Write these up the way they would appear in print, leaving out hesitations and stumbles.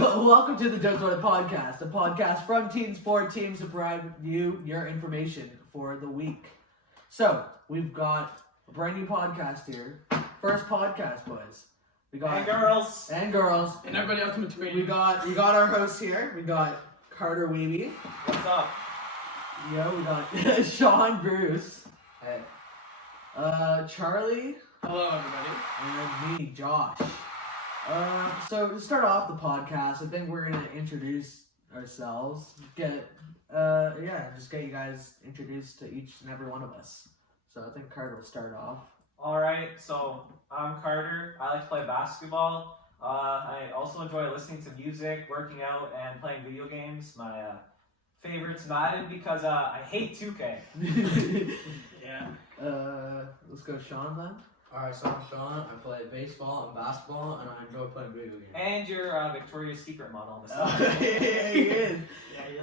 Welcome to the Don't Know It podcast, a podcast from teams for teams to provide you your information for the week. So, we've got a brand new podcast here. First podcast, boys. We got and girls. And girls. And everybody else in between. We got our hosts here. We got Carter Weeby. What's up? Yo, we got Shaun Bruce. Hey. Charlie. Hello, everybody. And me, Josh. So to start off the podcast, I think we're gonna introduce ourselves. Just get you guys introduced to each and every one of us. So I think Carter will start off. Alright, so I'm Carter. I like to play basketball. I also enjoy listening to music, working out, and playing video games. My favorite's Madden because I hate 2K. Yeah. Let's go Shaun then. Alright, so I'm Shaun. I play baseball and basketball, and I enjoy playing video games. And you're Victoria's Secret model on the side. Yeah, he is. Yeah, he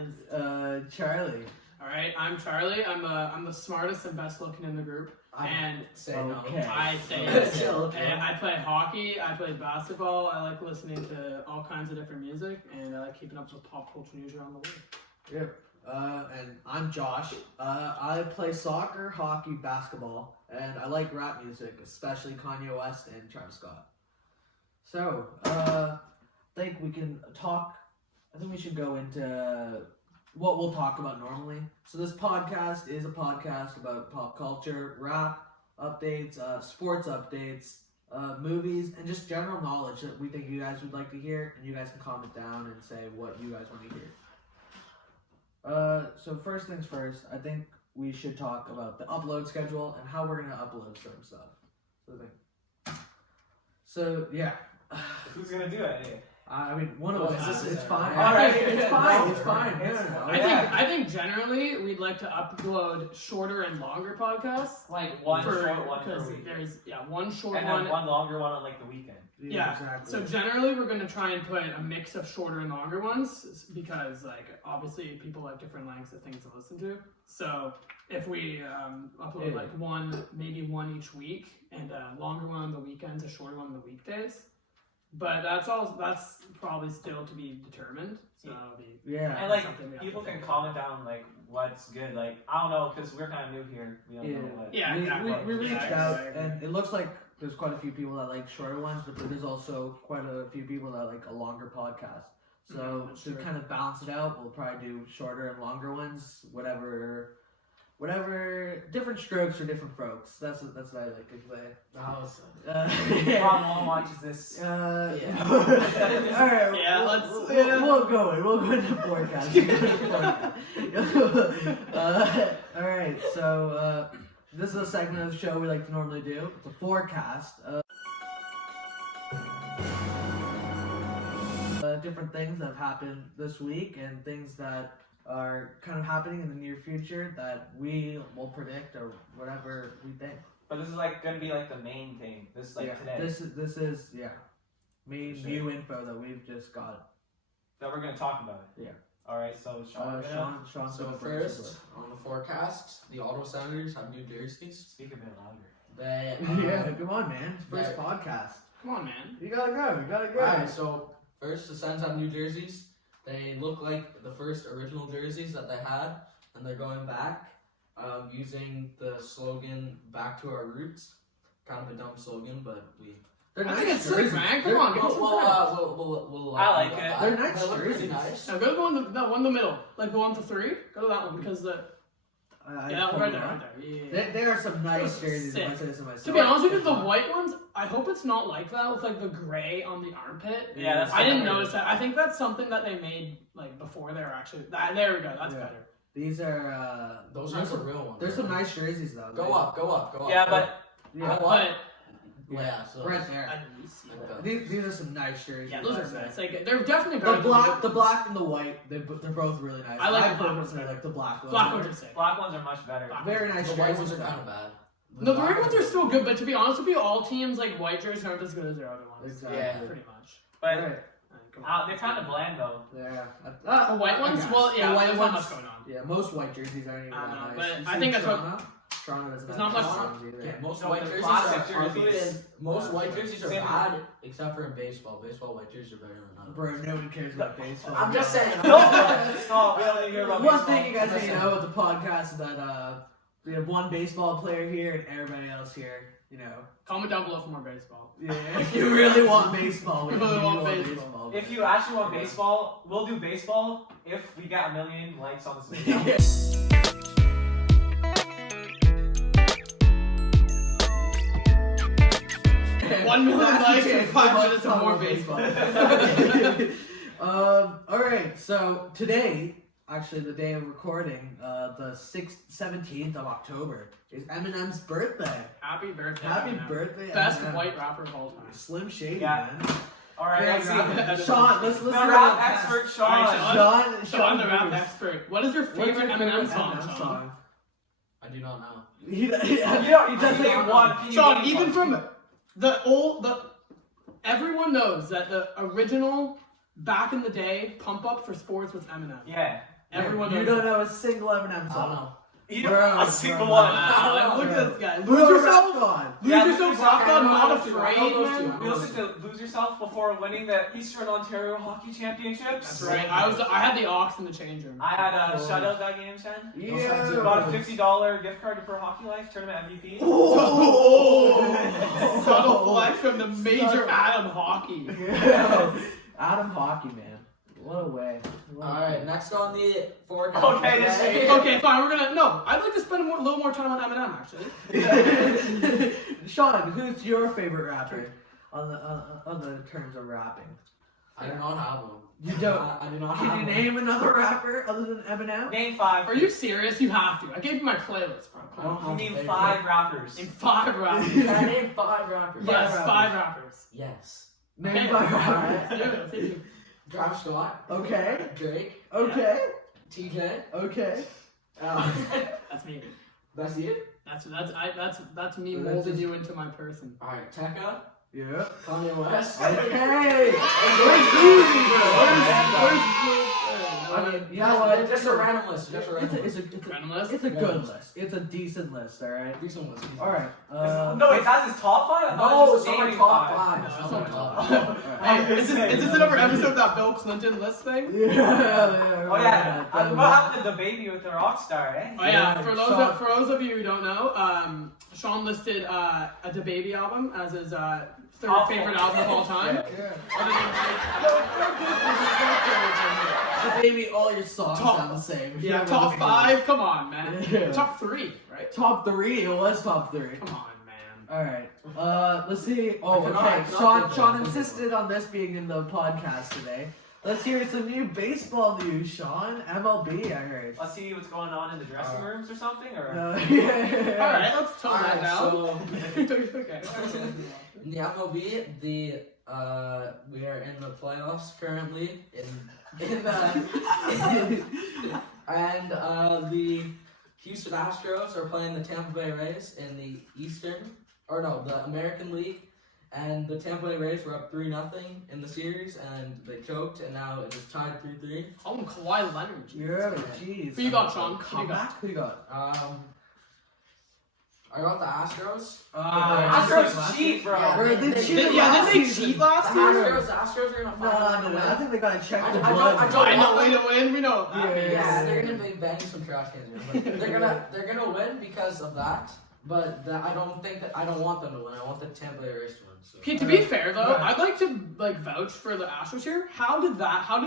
is. Charlie. All right, I'm Charlie. I'm the smartest and best looking in the group. And say okay. I say yes. And I play hockey. I play basketball. I like listening to all kinds of different music, and I like keeping up with pop culture news around the world. Yep. And I'm Josh. I play soccer, hockey, basketball, and I like rap music, especially Kanye West and Travis Scott. So, I think we can talk. I think we should go into what we'll talk about normally. So this podcast is a podcast about pop culture, rap updates, sports updates, movies, and just general knowledge that we think you guys would like to hear, and you guys can comment down and say what you guys want to hear. So first things first, I think we should talk about the upload schedule and how we're going to upload certain stuff. So yeah. Who's gonna do it? I mean, one of us. It's fine. All right. It's fine. It's fine. No. I think generally we'd like to upload shorter and longer podcasts. Like one short one per Because week. there's one short And one. then one longer one on like the weekend. Yeah, exactly. So generally we're going to try and put a mix of shorter and longer ones because, like, obviously people have different lengths of things to listen to. So if we upload like maybe one each week and a longer one on the weekends, a shorter one on the weekdays. But that's probably still to be determined. So it'll be And like something we have people to can think comment down like what's good. Like I don't know because we're kind of new here. We don't know what. Yeah, exactly. We reached Yeah, out, exactly. and it looks like there's quite a few people that like shorter ones, but there's also quite a few people that like a longer podcast. So that's to true. kind of balance it out, we'll probably do shorter and longer ones, whatever, different strokes for different folks. That's what I like to say. Ron Wong watches this. All right. Yeah, We'll go into forecast. All right. So this is a segment of the show we like to normally do. It's a forecast of different things that have happened this week and things that are kind of happening in the near future that we will predict or whatever we think. But this is like gonna be like the main thing. This is like today This is main For sure. new info that we've just got. that we're gonna talk about. Yeah. All right. So Shaun, Shaun. So first, on the forecast, the Ottawa Senators have new jerseys. speak a bit louder. They, Yeah, come on, man. First Yeah. podcast. Come on, man. You gotta go. Alright, so first, the Sens have new jerseys. They look like the first original jerseys that they had, and they're going back, using the slogan "Back to Our Roots." Kind of a dumb slogan, but They're I nice think it's sick, jerseys. man. Come on, give us some credit. We'll I like it. that. They're nice They look pretty jerseys. nice. Now go to the one in the middle. Like the 1 to 3. Go to that one because that one right there. Yeah. There are some nice jerseys. Sick. If I say so myself. To be honest with you, the white ones, I hope it's not like that with like the gray on the armpit. Yeah, that's I didn't kinda notice that. I think that's something that they made like before they were actually. There we go. That's Yeah. better. These are Those are the real ones. There's some nice jerseys though. Go up. Yeah, but Yeah. But Yeah, so Right there. I didn't see that. These are some nice jerseys. Yeah, those I'd are say. nice. Like they're definitely better. The black and the white. They're both really nice. I like the black personally ones. like the black ones. Black ones are sick. black ones are much better. Very nice the white ones jerseys. are kind of bad. No, the white ones are still good, but to be honest with you, all teams like white jerseys aren't as good as their other ones. Exactly. Yeah. Pretty much. But Right. Come on. they're kind of bland though. Yeah. The white ones, well, yeah, the white there's ones. not much going on. Yeah, most white jerseys aren't even that nice. but You I see think that's what- Toronto? Toronto doesn't There's have not much- Toronto either. Yeah, most No, white the jerseys classic are ugly, jerseys. and most white jerseys are Same. bad, except for in baseball. Baseball white jerseys are better than others. Bro, nobody cares about baseball. I'm just saying. Stop, we don't need to hear about One baseball. thing you guys need to know about the podcast is that we have one baseball player here and everybody else here, you know. Comment down below for more baseball. Yeah, if you really want baseball, we Really want want baseball. If you actually want baseball, we'll do baseball if we get 1 million likes on this video. Yeah. One million That's likes okay, and 5 we minutes of talk more about baseball. Alright, so today, actually the day of recording, the 17th of October, is Eminem's birthday. Happy birthday. Happy Eminem. birthday, Best Eminem. white rapper of all time. Slim Shady, Yeah. man. Alright, Yeah, let's see. rap- Sean, let's The run rap a test. expert, Shaun. Alright, Sean, the rap Bruce. expert. What is your What's favorite your Eminem favorite song, Eminem Sean? I do not know. You doesn't name one. Can you Sean, name even one? from everyone knows that the original back in the day pump up for sports was Eminem. Yeah. Everyone You knows don't that. know a single Eminem I don't song. know. You Bro, don't a single bro. one. Wow, look Bro. at this guy. Bro, Lose yourself. rap on. Lose Yeah, yourself. lose Rock yourself. on, not I know afraid, those two. man. You listen to Lose Yourself before winning the Eastern Ontario Hockey Championships. That's right. I had the aux in the change room. I had a shutout that game, Shen. Yeah. Got a $50 gift card to Pro Hockey Life tournament MVP. Oh, subtle flex from the major Subtle. Adam Hockey. Yeah. Adam Hockey, man. What a way. Alright, next on the forecast. Okay, this today- is- Okay, fine. We're gonna no. I'd like to spend a little more time on Eminem actually. Sean, who's your favorite rapper on the terms of rapping? I do not have one. You don't. I do not have Can you one. name another rapper other than Eminem? Name 5. Are you serious? You have to. I gave you my playlist, bro. I don't You have name a favorite. 5 rappers. Name 5 rappers. Can I name 5 rappers? Yes, rappers. 5 rappers. Yes. Name Okay. 5 Alright, rappers. let's do it, let's do it. Travis Scott. Okay. Drake. Okay. TJ. Okay. That's me. That's you? That's me That's molding just- you into my person. Alright, Tekka. Yeah. Kanye West. Okay. Where's Hubie, bro? Where's I mean, you know what? Just a random list. Just a random It's list. Random list? a good list. It's a decent list, alright? Decent list. Alright. No, wait, that's his top 5? I thought No, it was it's just not my naming top 5. 5. No, It's that's not my not top my 5. Hey, is this another episode of that Bill Clinton list thing? Oh yeah, what happened to the baby with the rock star, eh? Oh yeah, Yeah, for those of you who don't know, Shaun listed a DaBaby album as his third Awful. favorite album of all time. The baby, all your songs Top- sound the same. If you Yeah, ever top look at 5. Come on, man. Yeah. Top 3, right? it. Top 3. It was top 3. Come on, man. Alright. Let's see. Oh, I cannot- okay. I cannot Sean think Sean of it. insisted on this being in the podcast today. Let's hear some new baseball news, Sean. MLB, I heard. Let's see what's going on in the dressing rooms or something, or Yeah. Alright, let's tone that Alright, down. so Okay. in the MLB, we are in the playoffs currently. And the Houston Astros are playing the Tampa Bay Rays in the the American League. And the Tampa Bay Rays were up 3-0 in the series, and they choked, and now it is tied 3-3. Oh, Kawhi Leonard. Yeah, jeez. Who you got, Sean? Who you got? Comeback? Who you got? I got the Astros. Astros cheat, bro. Yeah, Bro, they they- cheated Yeah, last did they season. cheat The last year? Astros are gonna No, find I think they gotta check I the don't- blood. I don't- I know way to win. We know that. Yeah. Yeah, they're gonna be banging some trash cans here, but they're gonna win because of that. But I don't want them to win. I want the Tampa Bay Rays to win. So. Okay, to be fair though, Right. I'd like to vouch for the Astros here. How did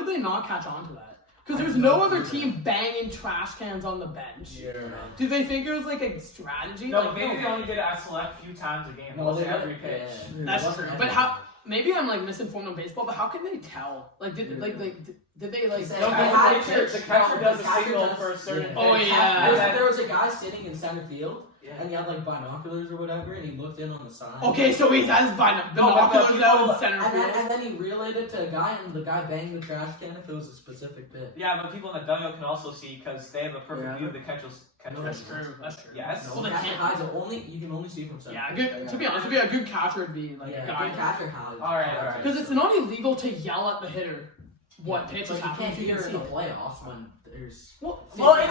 they not catch on to that? Because there's no other team banging trash cans on the bench. Yeah. Do they think it was like a strategy? No, Like, maybe they only did it a select few times a game. No, Almost they every did- pitch. yeah. That's Wasn't true. every But how? time. Maybe I'm like misinformed on baseball. But how can they tell? Like, did they like? They No, had the catcher does a catcher signal does- for a certain. Oh, pitch. yeah. And then- There was a guy sitting in center field, Yeah. and he had like binoculars or whatever, and he looked in on the side. Okay, so he has No, but the binoculars out in people- center And field. then he relayed it to a guy, and the guy banged the trash can if it was a specific bit. Yeah, but people in the dugout can also see because they have a perfect Yeah. view of the catcher's. That's true. That's true. Yes. So they catcher can't. hides it only. You can only see from center. Yeah, field. good. To be honest, a good catcher would be like Yeah, a guy. good catcher hides. Alright. Because it's not illegal to yell at the hitter what pitch is Like, you happening. can't You hear can in see the it. playoffs when there's. Well, it's Corona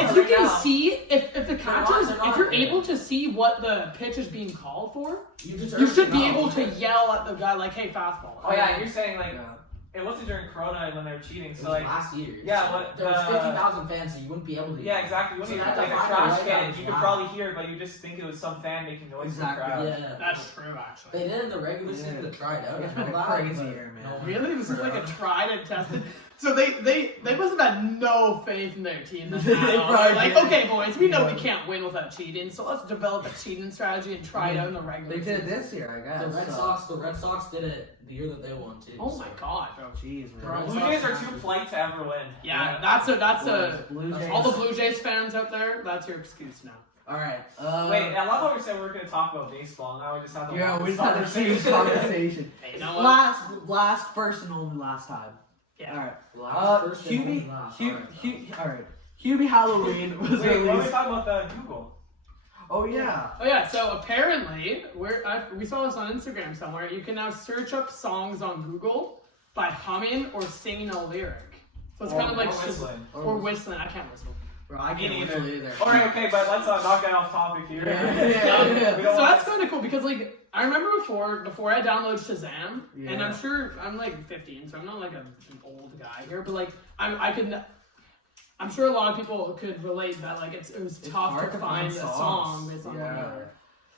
if you right can now. see, if the They're catchers, not if you're there. able to see what the pitch is being called for, You you should be know. able to yell at the guy like, "Hey, fastball!" Oh yeah, you're saying like Yeah. it wasn't during Corona when they were cheating, It so was like last year. yeah, so what, there was 50,000 fans, so you wouldn't be able to. yeah, exactly. When So you you had have like to a find trash the right can, guys you could loud. probably hear it, but you just think it was some fan making noise Exactly. in the crowd. Yeah. That's true, actually. They did in the regular season to try it out. It's I know been a that, crazy but year, man. no one- Really? This is like a tried and tested. So they must have had no faith in their team. They They're probably like, did. okay, boys, we know we can't win without cheating, so let's develop a cheating strategy and try it out in the regular They did season. this year, I guess. The Red Sox did it the year that they won too. Oh my god, bro. Jeez, Bro, man. Blue Jays are too polite to ever win. Yeah, that's a Blue Jays. all the Blue Jays fans out there, that's your excuse now. All right. Wait, I love how we said we were going to talk about baseball. Now we just had the Yeah, we longest just had a serious conversation. Hey, you know what? Last, first and only last time. Yeah. All right. Last, first, and Hubie, only last. all right. Hubie Halloween was Wait, what are we released. talking about the Google? Oh yeah. Oh yeah, so apparently we saw this on Instagram somewhere. You can now search up songs on Google by humming or singing a lyric. So it's kind of like whistling. or whistling. I can't whistle. Bro, I Me can't neither. whistle either. Alright, okay, but let's not get off topic here. Yeah. We So don't that's want kind of cool because like I remember before I downloaded Shazam, Yeah. and I'm sure I'm like 15, so I'm not like an old guy here, but like I'm sure a lot of people could relate that like it was It's tough hard to to find a find song songs. based on Yeah.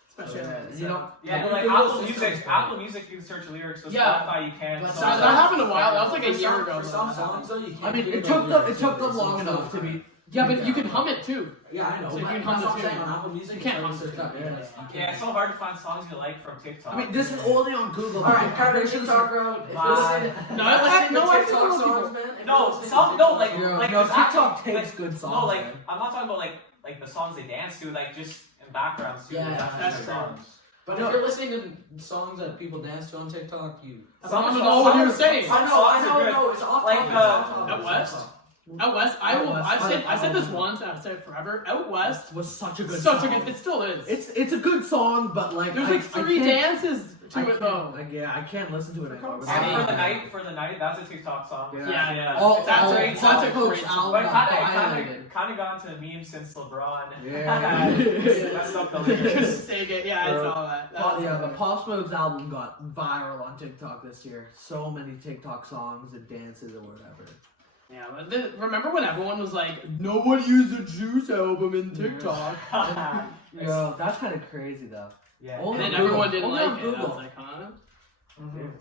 especially Yeah. so. You know, Yeah, Like, like Google Apple systems Music, for Apple Music, you can search lyrics. With Yeah. Spotify, you can. But So that happened a while. That was like a For year some- ago. For that some that songs happened. though, you can't I mean, hear it the took lyrics them either, so long it's enough to still be. Yeah, but you can hum it too. Yeah, I know. So you but can that's hum what I'm it saying. too. On Apple Music, You can't it's hard hum to it search too, up yeah. because you Yeah, can't. it's so hard to find songs you like from TikTok. I mean, this is only on Google. All right, Carter, This you is- talk about if Bye. you're listening. No, I no, think TikTok most songs, people- man. If No, you're listening to some no, TikTok like songs- Yeah, like no, there's TikTok actually- takes like, good songs. No, like man. I'm not talking about like the songs they dance to, like just in backgrounds too. Yeah, There's actually that's good true. songs. But No. if you're listening to songs that people dance to on TikTok, you. I don't know what you're saying. Some songs are good. It's off Like, topic, it's off topic, Out it's West? off topic. Out West, I said this I- once and I've said it forever. Out West, was such a good. such a song. good. It still is. It's a good song, but like There's I- like I 3 can't- dances I to it though. can't, like, yeah, I can't listen to it anymore. And And for the night, that's a TikTok song. Yeah. yeah. All, That's all, a great song. that's a Coach Great album But got kind violated. of gone to memes since LeBron. Yeah. That's not the lyrics. Just take it. Yeah, I saw that. That was Yeah, good. but Pop Smoke's album got viral on TikTok this year. So many TikTok songs and dances or whatever. Yeah, but remember when everyone was like, no one used a Juice album in TikTok? Yo, that's kind of crazy though. Yeah. Only And then on Google. everyone didn't Only like on it. I Google. was like, huh?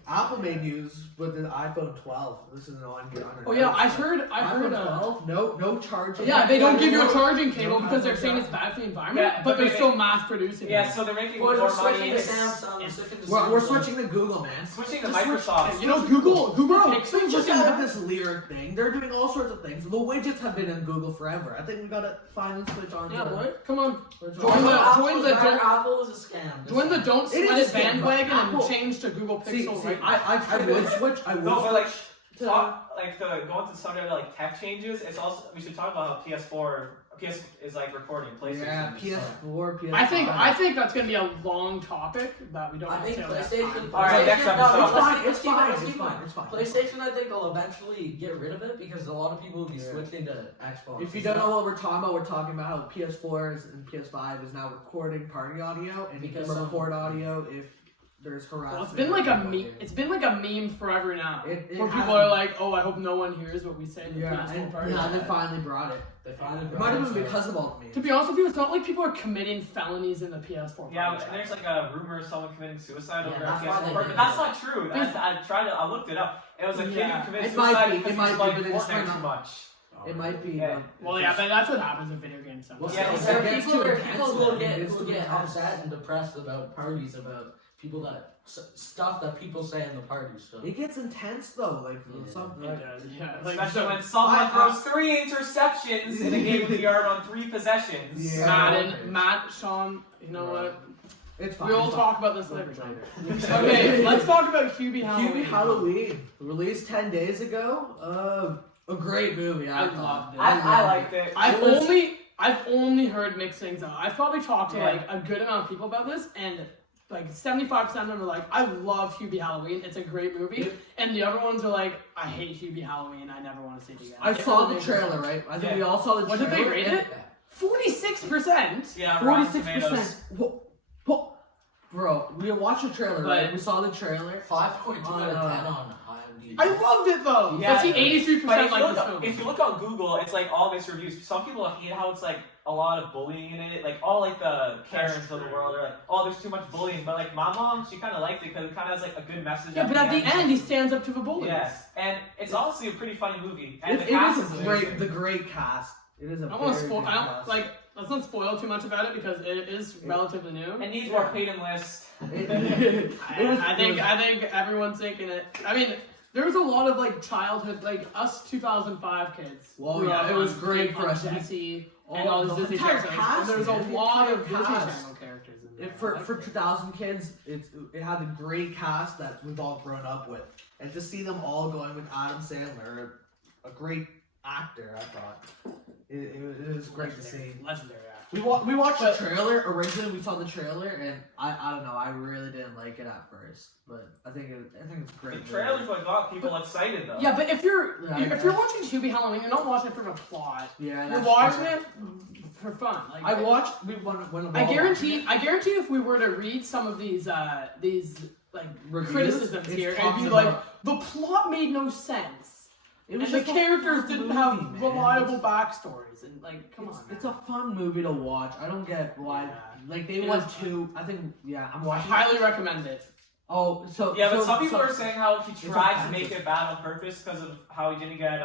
Apple made news with the iPhone 12. This is an on your Oh yeah, I heard. iPhone 12. No charging. Yeah, they don't give you a charging cable because they're saying it's bad for the environment, Yeah, but but they're they- still mass producing Yeah, it. so they're making Boys, more we're money. switching to It's- Samsung. it's- switching to We're Samsung. switching to Google, man. Switching to Just switch- Microsoft. You know, Google Bro, takes they some just fucking- have this lyric thing. They're doing all sorts of things. The widgets have been in Google forever. I think we gotta finally switch on. Yeah, to boy, come on. switch Join on. the- Apple is don't- Apple is a scam. Join the Don't It Sweat is It a scam, bandwagon but and Apple- change to Google See, Pixel see, right now. I would switch. I would No, but like, switch to. like the going to some other like tech changes. It's also we should talk about how PS is like recording PlayStation. Yeah, PS4, PS5. I think that's gonna be a long topic that we don't I think necessarily have PlayStation. time. All right, next PlayStation- episode. no, It's fine. let's It's keep it, fine. let's It's keep fine. it. It's fine. PlayStation, I think, will eventually get rid of it because a lot of people will be Yeah. switching to Xbox. If you don't know what we're talking about how PS4 and PS5 is now recording party audio, and you Because can some- record audio if there's harassment. Well, it's been like a meme. It's been like a meme forever now, It where people hasn't- are like, "Oh, I hope no one hears what we say." In the Yeah, PS4 and party. yeah, they finally brought it. They finally It brought might have it, been so- because of all the memes. To be honest with you, it's not like people are committing felonies in the PS4. Yeah, party and there's chat. like a rumor of someone committing suicide Yeah, over a that's why they PS4, did but that's it. not true. I looked it up. It was a kid Yeah. who committed It might suicide be, because it he might was be, playing but it's Fortnite not- too much. It might be. Yeah. Well, yeah, but that's what happens in video games. Well, Sometimes. yeah, It's- there it are gets people, too there are intense, people who will man. get It gets who will too get intense. upset and depressed about parties, about people that stuff that people say in the party stuff. It gets intense though, like Yeah. something. It Like, does, yeah. Like, Especially so- when someone I- throws 3 interceptions in a game of the yard on 3 possessions. Yeah. Madden, Matt, Shaun, you know Right. what? it's fine. We'll it's talk about this fine. later. Okay, let's talk about Hubie Halloween. Hubie Halloween released 10 days ago. A great movie. I I thought. loved it. I liked it. I've only heard mixed things out. I've probably talked to Yeah. like a good amount of people about this, and like 75% of them are like, I love Hubie Halloween. It's a great movie. And the other ones are like, I hate Hubie Halloween. I never want to see it again. I saw the trailer, right? I think we all saw the What trailer. did they rate it? 46%. Yeah, Rotten 46%. Bro, we watched the trailer, right? We saw the trailer. 5.2 out of 10 on IMDb. I loved it though. Yeah, But see, 83% But like this film. if you look on Google, it's like all mixed reviews. Some people hate how it's like a lot of bullying in it. Like all like the Karens of the world are like, oh, there's too much bullying. But like my mom, she kind of liked it because it kind of has like a good message. Yeah, but at the end, he stands up to the bullies. Yes, and it's honestly a pretty funny movie. And It the cast is is a great, amazing. the great cast. It is a I don't want to very spoil. good I don't cast. like. Let's not spoil too much about it because it is relatively new. It needs more paid and list. I think everyone's thinking it. I mean, there was a lot of like childhood, like us 2005 kids. Well, grew yeah, up it was on great for us. Jesse and all the these Disney entire characters. cast, And there's a man, the lot of entire Disney cast. Channel characters in there. For 2000 kids, it had a great cast that we've all grown up with, and to see them all going with Adam Sandler, a great actor, I thought it was great to see. Legendary actor. We watched the trailer originally. We saw the trailer, and I don't know. I really didn't like it at first, but I think it's The great. trailers what got people excited though. Yeah, but if you're Yeah, if you're watching Hubie Halloween, you're not watching it for the plot. Yeah, You're that's watching true. it for fun. Like I watched. I guarantee if we were to read some of these like Reviews, criticisms it's here, it'd talks be about- like the plot made no sense. It was And the just a characters fun didn't movie, have man. reliable backstories, and like, come on, It's a fun movie to watch. I don't get why. Yeah. Like they It went is to. I think I'm I watching. highly recommend it. Oh, so Yeah, but so- some people so- are saying how he It's tried to offensive. make it bad on purpose because of how he didn't get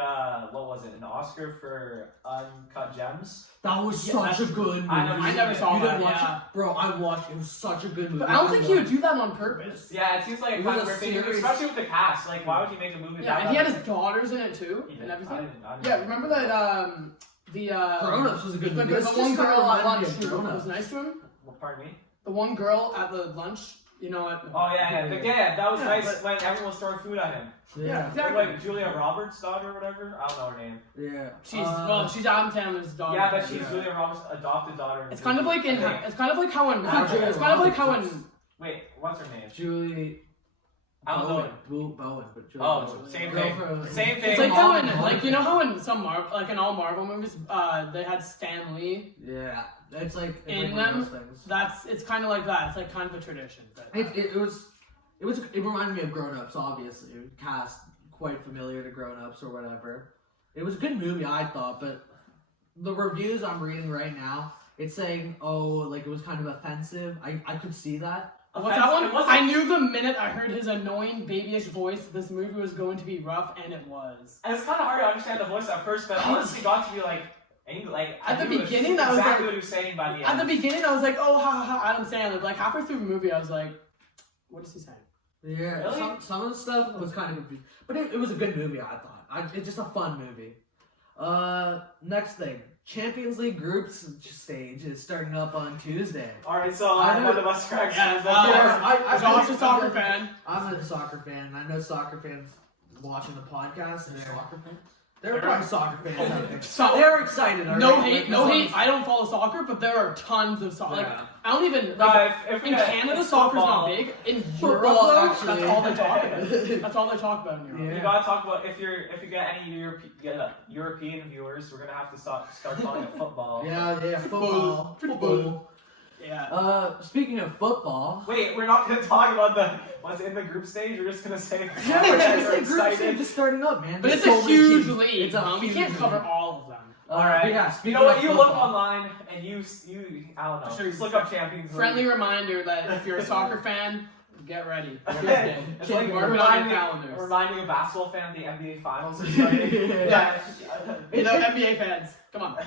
what was it, an Oscar for Uncut Gems. that was Yeah, such a that's- good movie. I never saw You that, didn't watch yeah. it, bro. I watched. It was such a good movie. But I don't think he would do that on purpose. Yeah, it seems like It kind was of a weird thing, series. especially with the cast. Like, why would you make a movie? Yeah, about and he had that? his daughters in it too, He and did. everything. I didn't Yeah, remember that the Grown Ups was a good the, movie. the This one just kinda girl at reminded lunch me of who Grown was Ups. nice to him. Well, pardon me. The one girl at the lunch, you know what? Oh yeah, that was Yeah, nice but- when everyone was throwing food at him. Yeah, exactly. Like Julia Roberts' daughter or whatever. I don't know her name. Yeah. She's Adam Sandler's daughter. Yeah, but she's yeah. Julia Roberts' adopted daughter. It's kind of like in. Okay. It's kind of like how in. Julia It's kind of like how Roberts. in. Wait, what's her name? Julie. I don't know. Bowen, but Julie. Oh, Bowen. same Girl thing. from- Same thing. It's like how in, Marvel. like you know how in some like in all Marvel movies, they had Stan Lee. Yeah, it's like it's In like one of them, those things. It's kind of like that. It's like kind of a tradition. But, It reminded me of Grown Ups. Obviously, cast quite familiar to Grown Ups or whatever. It was a good movie, I thought, but the reviews I'm reading right now, it's saying, like it was kind of offensive. I could see that. What's that one? It wasn't- I knew the minute I heard his annoying babyish voice, this movie was going to be rough, and it was. And it's kind of hard to understand the voice at first, but I honestly got to be like, At the I knew beginning, I was exactly like- what he was saying by the At end. the beginning, I was like, oh, ha, Adam Sandler. Like, halfway through the movie, I was like, what is he saying? Yeah, Really? some of the stuff was kind of confusing, but it was a good movie. I thought. It's just a fun movie. Next thing, Champions League groups stage is starting up on Tuesday. All right, so I know- one of us corrects. Josh is a soccer fan. I'm a soccer fan. I know soccer fans watching the podcast. And Soccer fan? they're probably soccer fans out there. So- They're excited. No alright? hate, Like, no the hate. Suns- I don't follow soccer, but there are tons of soccer. Like, Yeah. I don't even. No, Like, if we in get- Canada, it's soccer's football. not big. In Football, Europe, though, actually. that's all they talk about. That's all they talk about in Europe. Yeah. We gotta talk about if you get any European viewers, we're gonna have to start calling it football. Yeah, football. Yeah. Speaking of football. Wait, we're not gonna talk about what's in the group stage. We're just gonna say Yeah, we're it's like group excited. stage just starting up, man. But There's it's a so many huge teams. league. It's a We huge can't cover league. all of them. All Alright. Yeah, You speaking know what? of You look football. online and you I don't know. Sure, Just look up Champions League. Friendly reminder that if you're a soccer fan, get ready. Tuesday. It's like Mark it on your calendars. reminding a basketball fan the NBA Finals is starting. Yeah. You know, NBA fans, come on.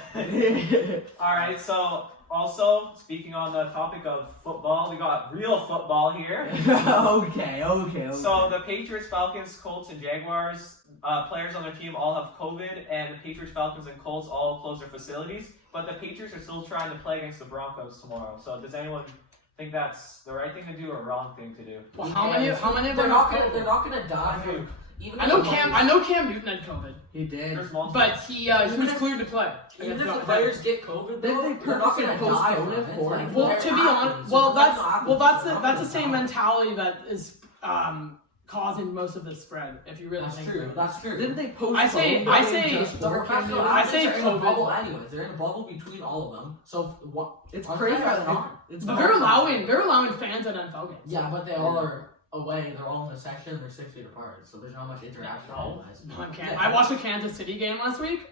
All right. So also speaking on the topic of football, we got real football here. okay. So the Patriots, Falcons, Colts, and Jaguars players on their team all have COVID, and the Patriots, Falcons, and Colts all closed their facilities. But the Patriots are still trying to play against the Broncos tomorrow. So does anyone think that's the right thing to do or wrong thing to do? Well, how many of They're them not have gonna. COVID? They're not gonna die. Dude. even I if know the Cam. players- I know Cam Newton had COVID, He did. There's multiple. but he was cleared to play. Even if against the Notre Dame. players get COVID, Didn't though, they they're not going to purposely die postpone from it it. for Like, them? Well, they're to be honest, athletes, well, so that's they're not that's the gonna same die. mentality that is causing most of the spread. If you really That's think true. about it. That's true. Didn't they postpone? I say- just The for professional Cam Newton? I athletes say are in a COVID. bubble anyways. They're in a bubble between all of them. So what? It's Are crazy. they How not? it's But not- they're allowing fans at NFL games. Yeah, but they all are away. They're all in a section. They're 6 feet apart, so there's not much interaction. No. Otherwise. I watched the Kansas City game last week.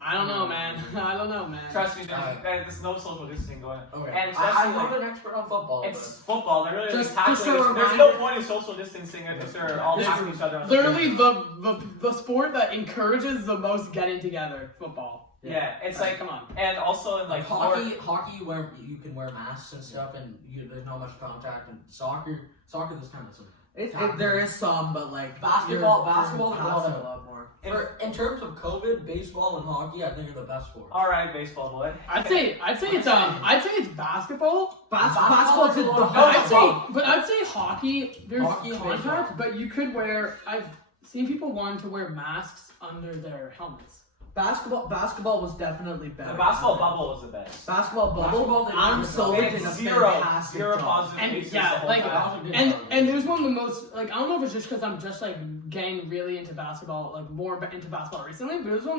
I don't know, man. I don't know, man. Trust me, there's no social distancing going. Okay. And I'm especially, not like, an expert on football. It's football. They're really Just tackling. a There's reminder- no point in social distancing if they're all tackling each other. On the Literally, field. the sport that encourages the most getting together, football. Yeah, it's like, Come on. and also in like hockey, where you can wear masks and stuff, and there's not much contact. And soccer, there's kind of some. There is some, but like Basketball, you're there's passing a a lot more. In terms of COVID, baseball and hockey, I think are the best sports. All right, baseball boy. I'd say it's basketball. Basketball's the Basketball. best. I'd say hockey. There's Hockey and baseball. contact, but you could wear. I've seen people wanting to wear masks under their helmets. Basketball was definitely better. The basketball bubble was the best. Basketball bubble. Basketball, they I'm did so it. did a It's fantastic zero job. positive And cases yeah, the whole like, time. And it was one of the most like I don't know if it's just because I'm just like getting really into basketball, like more into basketball recently, but it was one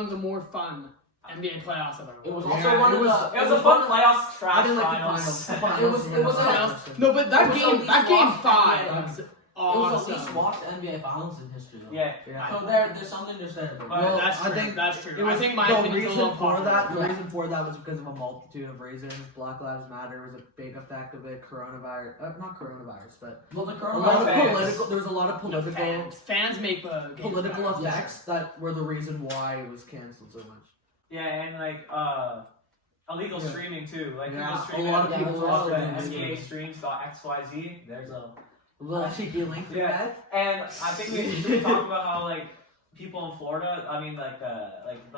of the more fun NBA playoffs I've ever It was watched. also Yeah, one it of was- the. It was a fun playoffs I trash didn't like finals. the finals. It was No, but that It was game, the that least game watched 5 NBA. was It was awesome. the least watched NBA finals in history. Though. Yeah. Yeah. So there's something to say about But that. That's I true. think That's true. It I was, think my the opinion's a reason little for that. popular. The reason for that was because of a multitude of reasons. Black Lives Matter was a big effect of it. Coronavirus, not coronavirus, but Well, the a lot coronavirus. of fans. political. There was a lot of No, political fans make the game political better. effects that were the reason why it was canceled so much. Yeah, and like illegal Yeah. streaming too. Like Yeah, people a streaming lot of on people the watch it. NBA streams.xyz. There's a A little cheeky link for Yeah. that. and I think we should talk about how like people in Florida. I mean, like the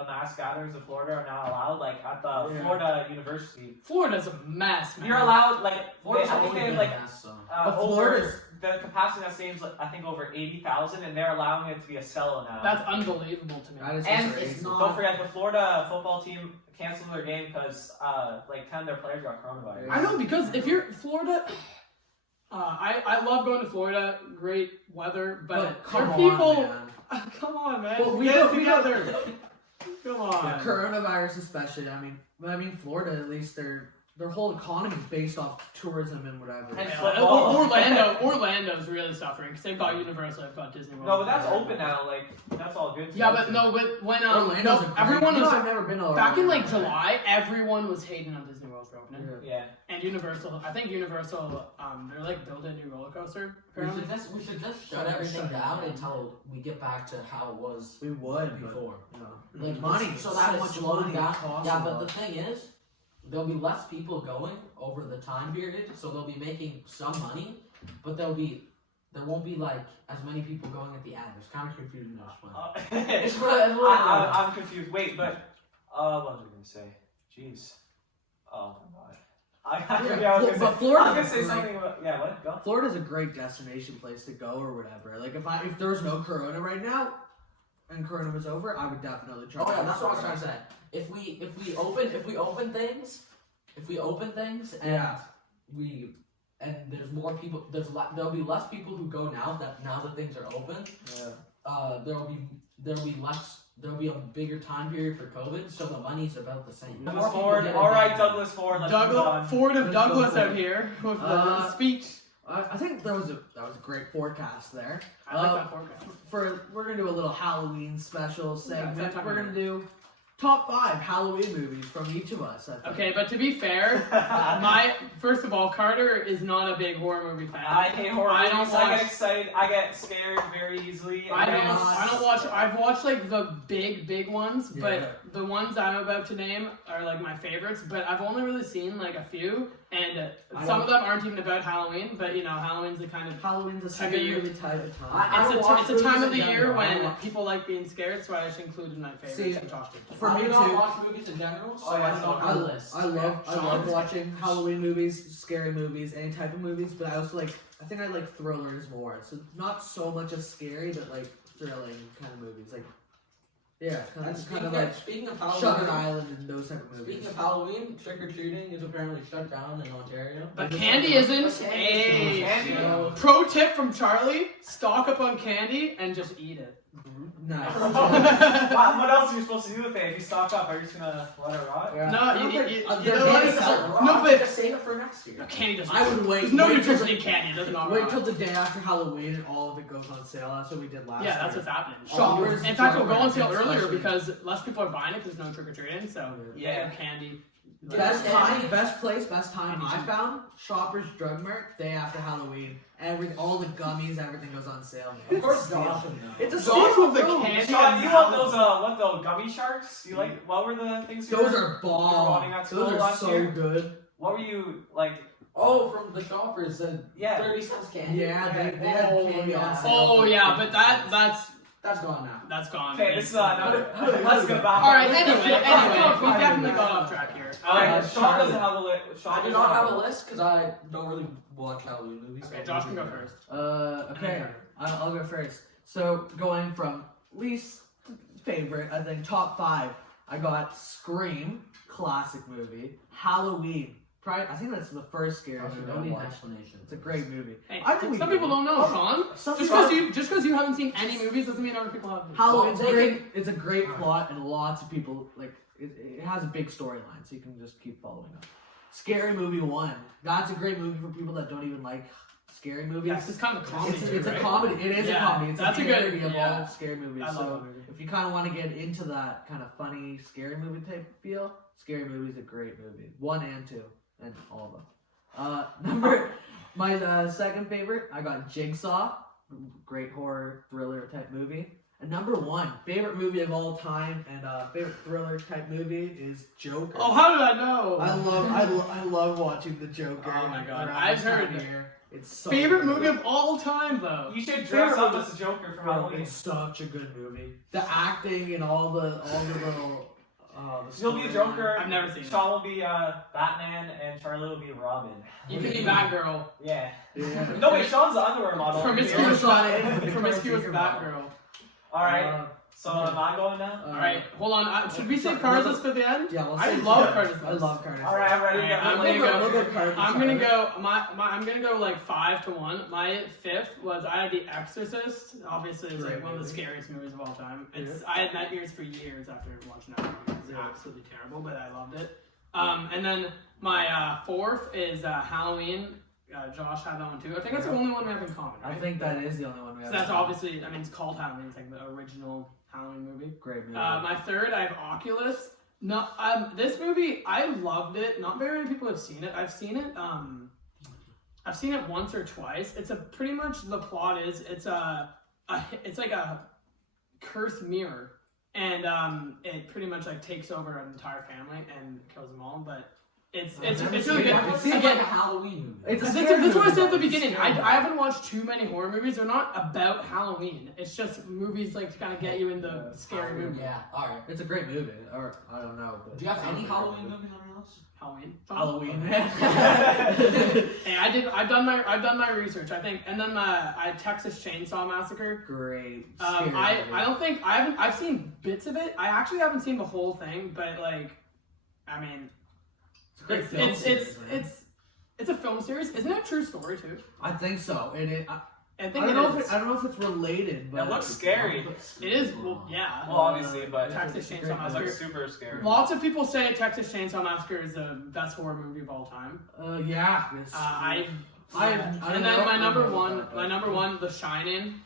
mass gatherings in Florida are not allowed. Like at the Yeah. Florida University, Florida's a mess, man. you're allowed like Florida's I think always they have been like a mess, so. But over Florida's- the capacity of that stadium's I think over 80,000, and they're allowing it to be a cello now. That's unbelievable to me. That is And just it's crazy. not- Don't forget the Florida football team canceled their game because like 10 of their players got coronavirus. I know because if you're Florida, I love going to Florida. Great weather, but come there are on, people. man. Come on, man. Well, we Get it don't- we don't- together. Come on. Coronavirus, especially. I mean, Florida. At least their whole economy is based off tourism and whatever. And Yeah, football. Orlando's really suffering because they've got Universal, they've got Disney World. No, but that's open now. Like that's all good. Yeah, but no, but when Orlando's no, a great- everyone you know, was I've never been to back in like Orlando. July, everyone was hating on Disney World for opening. Yeah. Yeah. And Universal, I think Universal, they're like building a new roller coaster. We Apparently. should just shut everything down until we get back to how it was We would, but before. no. Like money. so that so it's much slowed money. down. costs Yeah, a but lot. the thing is, there'll be less people going over the time period, so they'll be making some money, but there won't be like as many people going at the end. It's kind of confusing to explain. It's really I'm confused. Wait, but what was I gonna say? Jeez. Oh my god. I forget what I was gonna but say. Florida I was gonna say is great. something about what? Go. Florida's a great destination place to go or whatever. Like if there was no Corona right now, and Corona was over, I would definitely try. Oh yeah, that's what I was trying to say. If we open things, and Yeah. there's more people, there'll be less people who go now that things are open. Yeah. There'll be a bigger time period for COVID, so the money's about the same. Douglas More people Ford. get All right, it. Douglas Ford. Let's move on. Ford of Let's Douglas go for out it. here with the Uh, speech. I think that was a great forecast there. I like that forecast. We're gonna do a little Halloween special segment. that's not We're bad. gonna do top 5 Halloween movies from each of us. I think. Okay, but to be fair, first of all, Carter is not a big horror movie fan. I hate horror I movies. don't I get watch- excited. I get scared very easily. I and don't watch. I've watched like the big ones, Yeah. but the ones I'm about to name are like my favorites. But I've only really seen like a few, and some of them aren't even about Halloween. But you know, Halloween's the kind of Halloween's a Type of year. really type of time. I don't it's watch a time movies of the in year general. I when don't watch- people like being scared, so I just included my favorites. See, and Josh did. For me I do not too. watch movies in general, so Oh, yeah, I don't know I, the list. I love Shaun. watching Halloween movies, scary movies, any type of movies. But I also like I think I like thrillers more. So not so much of scary, but like thrilling kind of movies. Like, yeah, kind of like speaking of Halloween, Shutter Island and those type of movies. speaking of Halloween, trick or treating is apparently shut down in Ontario. But candy isn't. Hey, Candy. pro tip from Charlie: stock up on candy and just eat it. Nice. What else are you supposed to do with it? If you stock up, are you just gonna let it rot? Yeah. No, you There's know what? candy selling. No, but just save it for next year. candy doesn't. I would wait. There's no wait nutrition till in candy. It does not. Wait rot. till the day after Halloween and all of it goes on sale. That's what we did last year. Yeah, that's what's happening. Shoppers. In fact, we'll go on sale Especially. earlier because less people are buying it because there's no trick or treating. So Yeah. candy. Best Yeah. time, best place, best time I Candy. found. Shoppers Drug Mart, day after Halloween. All the gummies, everything goes on sale. Of course, Steal. Josh would know. It's a Josh steal with the room. candy. Shaun, you want those what gummy sharks? You like what were the things? Those you are were wanting bomb. at school Those are last so year? good. What were you like? Oh, from the shoppers, the Yeah. 30 cents candy. Yeah, they had candy on sale. Oh yeah, but That's gone now. that's gone. Okay, this is another. Let's go back. All right. Anyway, we definitely got off track here. Shaun doesn't have a list. I do not have a list because I don't really watch Halloween movies. Okay, Josh can go first. Okay, I'll go first. So going from least favorite, I think top 5. I got Scream, classic movie. Halloween, probably. I think that's the first scary movie Don't I need an watched. explanation. It's a great movie. Hey, I think we some can- people don't know, Shaun. Some Just people- because you haven't seen any movies doesn't mean other people have. Halloween's Well, they great. It's a great plot, and lots of people like. It has a big storyline, so you can just keep following up. Scary Movie 1. That's a great movie for people that don't even like scary movies. Yeah, it's kind of a comedy. It's right? a comedy. It is Yeah, a comedy. It's that's a a good- parody of yeah. all scary movies. I love So that movie. if you kind of want to get into that kind of funny scary movie type feel, Scary Movie is a great movie. 1 and 2, and all of them. My second favorite, I got Jigsaw. Great horror thriller type movie. And number 1, favorite movie of all time and favorite thriller type movie is Joker. Oh, how did I know? I love watching the Joker. Oh my God, around I've this time heard of year. It's so Favorite good. movie of all time, though. You should dress Favorite up movie- as a Joker for Bro, Halloween. it's such a good movie. The acting and all the little. The You'll be storyline. Joker. I've never seen it. Shaun will be Batman, and Charlie will be Robin. You can be Batgirl. Yeah. Yeah. No wait, Shaun's the underwear model. Promiscuous Yeah. Promiscuous Yeah. Batgirl. All right. So am I going now? All right, hold on. Should we save Cars for the end? Yeah, we'll I say love Cars. Cars. I love Cars. All right, I'm ready. Alright, I'm Ready. gonna go. We'll go Cars. I'm gonna go. I'm gonna go like 5-1. My 5th was I had The Exorcist. Obviously, it's like Great one of the movie. scariest movies of all time. It's Yeah. I had nightmares for years after watching that movie. It's absolutely terrible, but I loved it. And then my 4th is Halloween. Josh had that one too. I think that's the only one we have in common. I Right? think that is the only one we So have. that's obviously. I mean, it's called Halloween. It's like the original Halloween movie. great movie. My 3rd, I have Oculus. No, this movie, I loved it. Not very many people have seen it. I've seen it. I've seen it once or twice. It's a pretty much the plot is it's like a cursed mirror, and it pretty much like takes over an entire family and kills them all. But it's really good. It seems Again, like a Halloween movie. It's a that's scary what I movie, said at the though. It's a beginning. scary movie. I haven't watched too many horror movies. They're not about Halloween. It's just movies like to kind of get you in the scary movie. Yeah, alright. It's a great movie, or I don't know. But Do you have any it's a Halloween great movies on your list? Halloween. Halloween. Hey, I've done my research. I think, and then I Texas Chainsaw Massacre. Great. I've seen bits of it. I actually haven't seen the whole thing, but like, I mean, It's a great film series, man. it's a film series. Isn't it a true story too? I think so. And I I think don't it know is. if I don't know if it's related, but It looks scary. It is. Well, yeah. Well, obviously, but Texas it's Chainsaw great. it Massacre. looks super scary. Lots of people say Texas Chainsaw Massacre is the best horror movie of all time. Yeah. Yes. And then my number one, The Shining.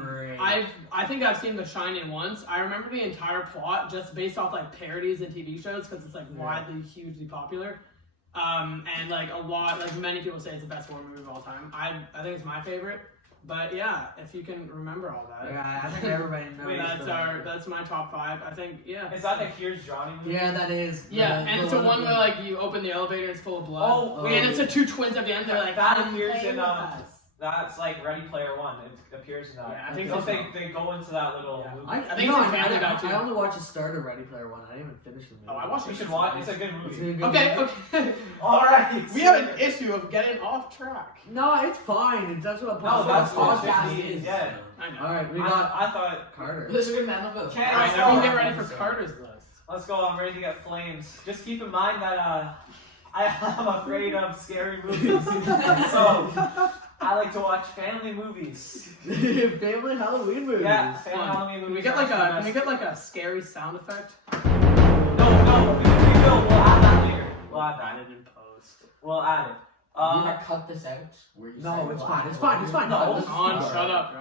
Great. I think I've seen The Shining once. I remember the entire plot just based off like parodies and TV shows because it's like widely, hugely popular. And like many people say it's the best horror movie of all time. I think it's my favorite. But yeah, if you can remember all that. Yeah, I think everybody knows. Wait, That's my top 5. I think Is that the Here's Johnny movie? Yeah, that is. Yeah, and it's the one of where like you open the elevator and it's full of blood. Oh, and it's the 2 twins at the end. They're like, That "Come appears play in, with us." That's like Ready Player One. It appears in that. Yeah, I think don't so. think they go into that little Yeah. movie. I think it's a family guy, too. I only watched the start of Ready Player One. I didn't even finish the movie. Oh, I watched You it. should watch. It's a good Is movie. it a good Okay, movie? okay. All right. We have an issue of getting off track. No, it's fine. That's what a No, that's podcast podcast is. is. Yeah. I know. All right, we got I thought. Carter. This is a good man of Okay, All right, let's everyone go. get ready for Carter's list. Let's go. I'm ready to get flames. Just keep in mind that I am afraid of scary movies. So I like to watch family movies. Family Halloween movies. Yeah, family Fun. Halloween Can movies. we get are like the a best. scary sound effect? No, we will. We'll add that later. We'll add that. Added in post. We'll add it. You gonna cut this out? Where you No, say it's black fine. It's or fine. It's fine. No, this is On, fine. shut up, bro.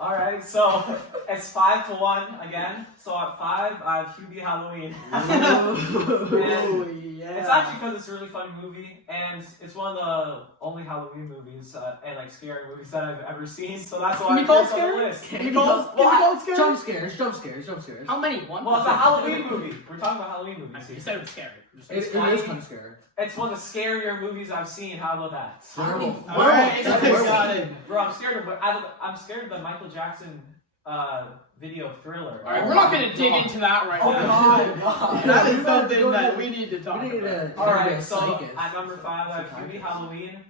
All right, so it's 5-1 again. So at 5, I have Hubie Halloween. Ooh, yeah. It's actually because it's a really fun movie, and it's one of the only Halloween movies and like scary movies that I've ever seen. So that's why Can you I call it put it on the scary? list. Can you call it scary? Jump scares. Jump scares. Jump scares. How many? One? Well, it's a Halloween movie. We're talking about Halloween movies You here. said it was scary. It is kind of scary. It's one of the scarier movies I've seen. How about that? Werewolf. All right, Werewolf. got it. Bro, I'm scared of the Michael Jackson video Thriller. All right, we're not gonna dig into that right Oh, now. God. That is Yeah, something we that need- we need to talk we need about. to- All right, Yeah, so psychic. at number 5, I have Hubie Halloween.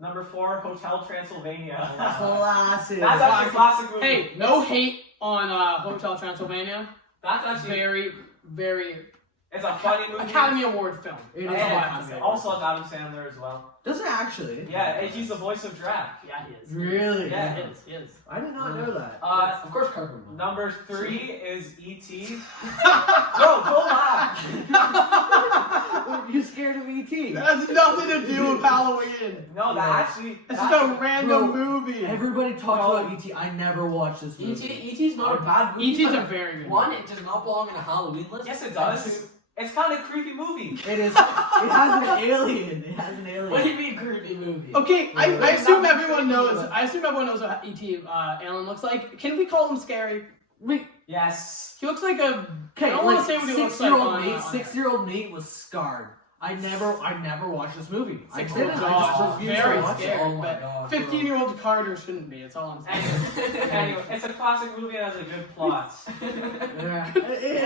Number 4, Hotel Transylvania. Classic. That's actually a classic movie. Hey, no hate on Hotel Transylvania. That's actually Very it's a funny movie. Academy Award film. It That's is. all I have to say. And also has Adam Sandler as well. Does it actually? Yeah, and he's the voice of Drac. Yeah, he is. Really? Yeah. He is. I did not know that. Of course, Carter. Number 3 is E.T. Bro, go laugh. You scared of E.T.? That has nothing to do with Halloween. No, that actually. It's that- just a random Bro, movie. Everybody talks No. about E.T. I never watched this movie. E.T.'s not a bad movie. E.T.'s a but very good one, movie. it does not belong in a Halloween list. Yes, it And does. two- It's kind of a creepy movie. It is. It has an alien. It has an alien. What do you mean creepy movie? Okay, I Wait, assume not everyone creepy, knows. but- I assume everyone knows what E.T. Alien looks like. Can we call him scary? Wait. Yes. He looks like a. Okay, I don't want to say what he looks like. Six-year-old Nate. on- 6-year-old Nate was scarred. I never watched this movie. I 6-year-old didn't. I just Josh, refused very to watch scared. it. Oh my but God, 15-year-old Carter shouldn't be. It's all I'm saying. Anyway, it's a classic movie and has a good plot. Yeah.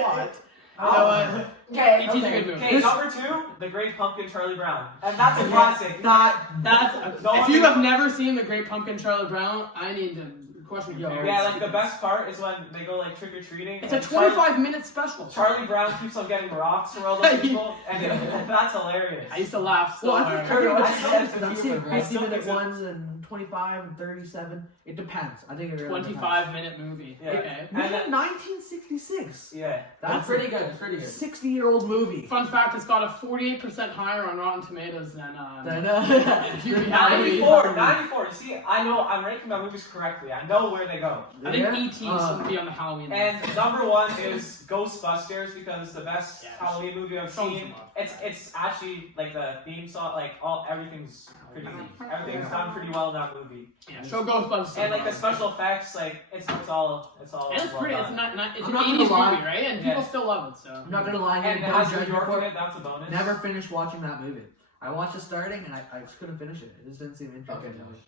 What? Oh. You know what? Okay, E.T.'s a good movie. Okay, number 2, The Great Pumpkin, Charlie Brown, and that's a classic. That's No if one you can- have never seen The Great Pumpkin Charlie Brown, I need to question your Yo, parents. Yeah, like the best part is when they go like trick or treating. It's a 25-minute special. Charlie Brown keeps on getting rocks from all those people, and that's hilarious. I used to laugh so Well, I hard. think Carter, I've I seen sense I've the seen humor, right? 50-minute Still ones and 25 and 37. It depends. I think it really 25-minute movie. Yeah. Okay. Made And in 1966. Yeah. That's pretty good. It's pretty good. 60-year-old movie. Fun fact: it's got a 48% higher on Rotten Tomatoes than. Then, Hubie Halloween. 94. See, I know I'm ranking my movies correctly. I know where they go. I think Yeah. E.T. shouldn't be on the Halloween list. And number 1 is Ghostbusters because it's the best Yeah, Halloween movie I've Show seen. some love. It's actually like the theme song, like everything's pretty. Everything's Yeah. done pretty well in that movie. Yeah, show Ghostbusters. And like the special effects, like it's all. And it's well pretty. done. It's I'm an not gonna 80s lie. movie, right? And Yeah. people still love it. So. I'm not gonna lie, And it don't has judge New me York for in it. it. That's a bonus. Never finished watching that movie. I watched it starting and I just couldn't finish it. It just didn't seem interesting. Okay, to me.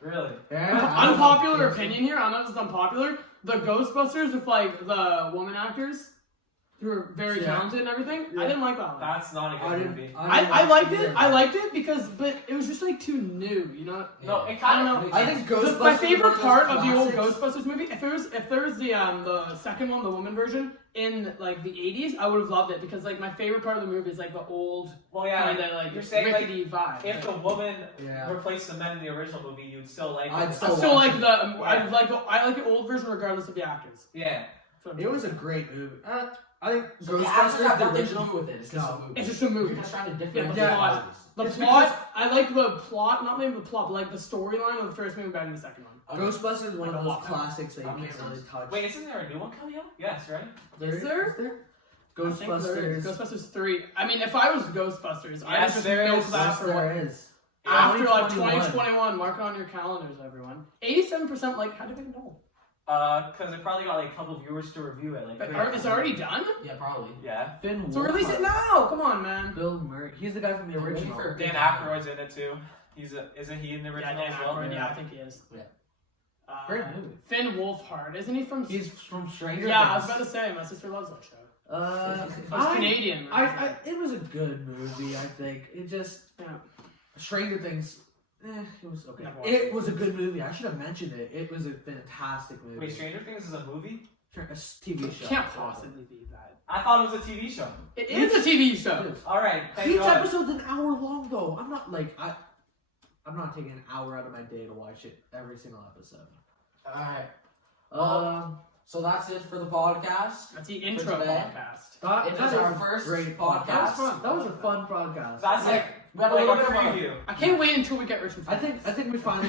Really. Yeah, Unpopular opinion here. I know this is unpopular. The Ghostbusters with like the woman actors who are very Yeah. talented and everything. Yeah. I didn't like that one. That's not a I good didn't. movie. I liked it. I liked it because, but it was just like too new. You know. No, it I kind don't of. know. I think My Ghostbusters favorite was part of the old classics. Ghostbusters movie, if there was the second one, the woman version in like the 80s, I would have loved it because like my favorite part of the movie is like the old Well, yeah. kind of like you're saying, like, rickety vibe. If the woman Yeah. replaced the men in the original movie, you'd still like I'd it. still I still watch like it. I like the old version regardless of the actors. Yeah. So It was a great movie. I think So the actors have Ghostbusters, the nothing to original. do with it. It's just a movie. It's just a movie. You're just trying to Yeah, differentiate the plot. movies. The It's plot, I like the plot, not maybe the plot, but like the storyline of the first movie better than the second one. Ghostbusters is one Like of a those lot. classics that you That makes can't really touch. Wait, isn't there a new one coming out? Yes, right? Is there? Is there? I think there is. Ghostbusters. Ghostbusters 3. I mean, if I was Ghostbusters, I would Yes, just there milk is. that Yes, for what there is. after like 2021. 2021. Mark it on your calendars, everyone. 87% like, how do they know? Because it probably got like a couple viewers to review it. Like, It's already done? Yeah, probably. Yeah. Finn So release it now! Come on, man. Bill Murray. He's the guy from the I'm waiting original. for- Dan Aykroyd's in it too. Isn't he in the Yeah, original Dan as well? Aykroyd, Yeah. I think he is. Yeah. Great movie. Finn Wolfhard, isn't he from? He's from Stranger Yeah, I was Things. about to say, my sister loves that show. I It's Canadian. it was a good movie. I think it just Yeah. Stranger Things. It was okay. Never watched It was a good movie. I should have mentioned it. It was a fantastic movie. Wait, Stranger Things is a movie? A TV show. Can't possibly be that. I thought it was a TV show. It is a TV show. It is. All right, thank Each God. episode's an hour long, though. I'm not I'm not taking an hour out of my day to watch it every single episode. Alright. So that's it for the podcast. That's the intro today. podcast. It is our first great podcast. That was fun. That was a fun podcast. That's like We had a like little a bit of a preview. I can't wait until we get rich and I famous. think we finally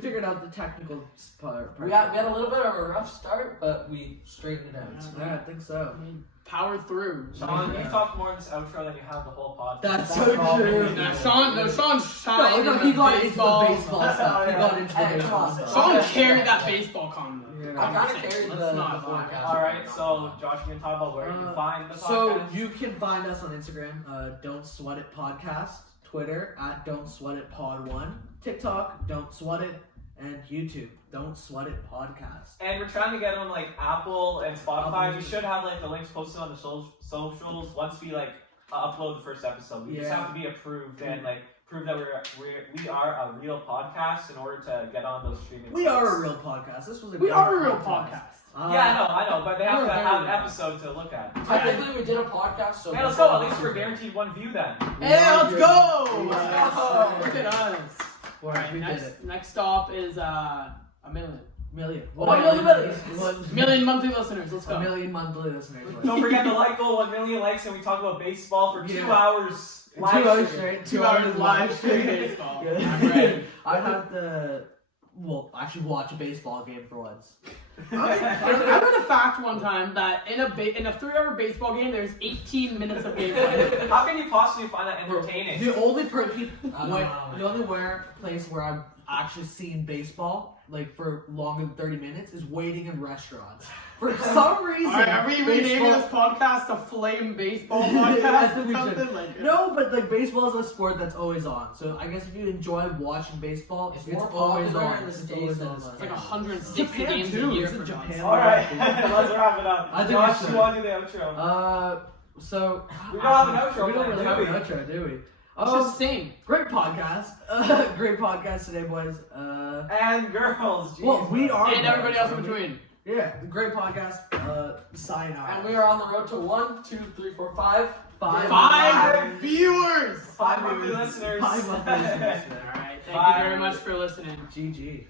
figured out the technical part. We had a little bit of a rough start, but we straightened it out. Yeah, I think so. I mean, power through. Sean, Yeah. you talked more in this outro than you have the whole podcast. That's That's so probably- true. No, Sean's shy. No, he got into the baseball stuff. He got into the Hey, baseball come on. stuff. Sean Okay. carried that baseball combo. Yeah. I kind of carried Let's the not podcast. All right, so Josh, you can talk about where you can find the podcast. So you can find us on Instagram, Don't Sweat It Podcast, Twitter at Don't Sweat It Pod1, TikTok, Don't Sweat It, and YouTube, Don't Sweat It Podcast. And we're trying to get on like Apple and Spotify. Apple. We should have like the links posted on the socials once we like upload the first episode. We just Yeah. have to be approved and like prove that we are a real podcast in order to get on those streaming. We sites. are a real podcast. This was a We great are a real podcast. Yeah, I know, but they have We're to very have an real. episode to look at. Technically, we did a podcast, so Hey, let's go. At least we're guaranteed one view then. Hey, let's go! Yes. Look at us. Well, Alright, we did it. next stop is a million. Million. 1 million million. Million monthly listeners. Let's A go. million monthly listeners. Don't forget the like goal, 1 million likes, and we talk about baseball for 2 Yeah. hours. 2 live hours stream. straight. 2 hours live stream baseball. I'm ready. I have to, actually watch a baseball game for once. I read a fact one time that in a 3-hour baseball game, there's 18 minutes of gameplay. How can you possibly find that entertaining? The only place where I've actually seen baseball like for longer than 30 minutes is waiting in restaurants. For some reason, Alright, are we renaming baseball- this podcast a Flame Baseball I podcast think or we something should. like No, but like baseball is a sport that's always on. So I guess if you enjoy watching baseball, It's it's more always popular on. in the It's States always than on. it's It's like 160 Japan games too. a year It's in for John's Japan. All right, let's wrap it up. I think Josh, we you should. want to do the outro? So We don't have an outro We don't plan, really do have we? an outro, do we? It's just sing. Great podcast. Great podcast today, boys. And girls, Well, Jesus. we are. And everybody else in between. Yeah, great podcast. Sign off. And we are on the road to 1, 2, 3, 4, 5. 5 viewers! 5 monthly listeners. 5 monthly listeners. Alright, thank Bye. you very much for listening. GG.